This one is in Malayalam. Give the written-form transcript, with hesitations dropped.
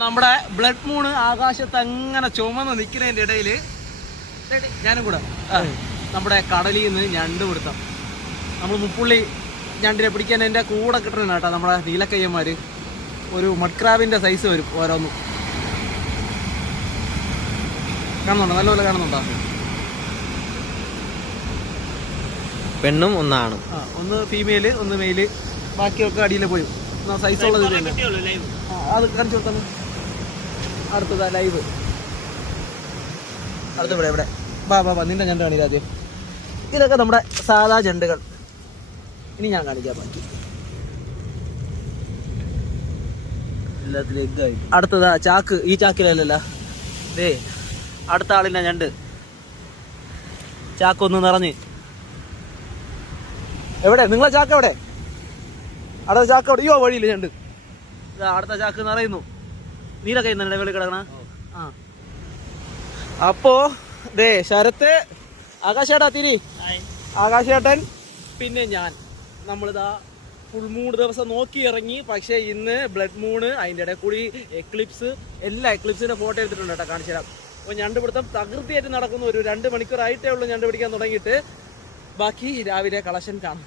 നമ്മുടെ ബ്ലഡ് മൂണ് ആകാശത്ത് അങ്ങനെ ചുമന്ന് നിൽക്കുന്നതിന്റെ ഇടയിൽ ഞാനും കൂടെ നമ്മുടെ കടലിൽ നിന്ന് ഞണ്ട് പിടുത്തം. നമ്മൾ മുപ്പുള്ളി ഞണ്ടിനെ പിടിക്കാൻ എൻ്റെ കൂടെ കിട്ടണം കേട്ടോ. നമ്മുടെ നീലക്കയ്യന്മാര് ഒരു മഡ്ക്രാബിന്റെ സൈസ് വരും ഓരോന്നും. കാണുന്നുണ്ടോ? നല്ലപോലെ കാണുന്നുണ്ടോ? പെണ്ണും ഒന്നാണ്, ഒന്ന് ഫീമെയില് ഒന്ന് മെയില്, ബാക്കിയൊക്കെ അടിയിൽ പോയി സൈസ് ഉള്ളത്. അത് കാണിച്ചു കൊടുത്തു. അടുത്തതാ ലൈവ്. അടുത്ത ഇവിടെ ബാ നിന്റെ ഞണ്ട് കാണില്ല ആദ്യം. ഇതൊക്കെ നമ്മുടെ സാധാ ഞണ്ടുകൾ. ഇനി ഞാൻ കാണിക്കാം ബാക്കി. എല്ലാത്തിലും എഗ്ഗായി. അടുത്തതാ ചാക്ക്. ഈ ചാക്കിലല്ല, അടുത്ത ആളിന്റെ ഞണ്ട്. ചാക്കൊന്ന് നിറഞ്ഞ്. എവിടെ നിങ്ങളെ ചാക്ക്? എവിടെ? അടുത്ത ചാക്ക് എവിടെ? അയ്യോ വഴിയില്ല ഞണ്ട്. അടുത്ത ചാക്ക് നിറയുന്നു. നീലൊക്കെ വെളി കിടക്കണ. അപ്പോ ശരത്ത്, ആകാശേട്ടാ തിരി, ആകാശേട്ടൻ പിന്നെ ഞാൻ, നമ്മളിതാ ഫുൾ മൂൺ ദിവസം നോക്കി ഇറങ്ങി. പക്ഷെ ഇന്ന് ബ്ലഡ് മൂണ്, അതിൻ്റെ ഇടയിൽ കൂടി എക്ലിപ്സ്, എല്ലാ എക്ലിപ്സിന്റെ ഫോട്ടോ എടുത്തിട്ടുണ്ട് കേട്ടോ. കാണിച്ചു തരാം. അപ്പോൾ ഞണ്ട് പിടുത്തം തകൃതിയായിട്ട് നടക്കുന്നു. ഒരു 2 മണിക്കൂറായിട്ടേ ഉള്ളൂ ഞണ്ട് പിടിക്കാൻ തുടങ്ങിയിട്ട്. ബാക്കി രാവിലെ കളക്ഷൻ കാണാം.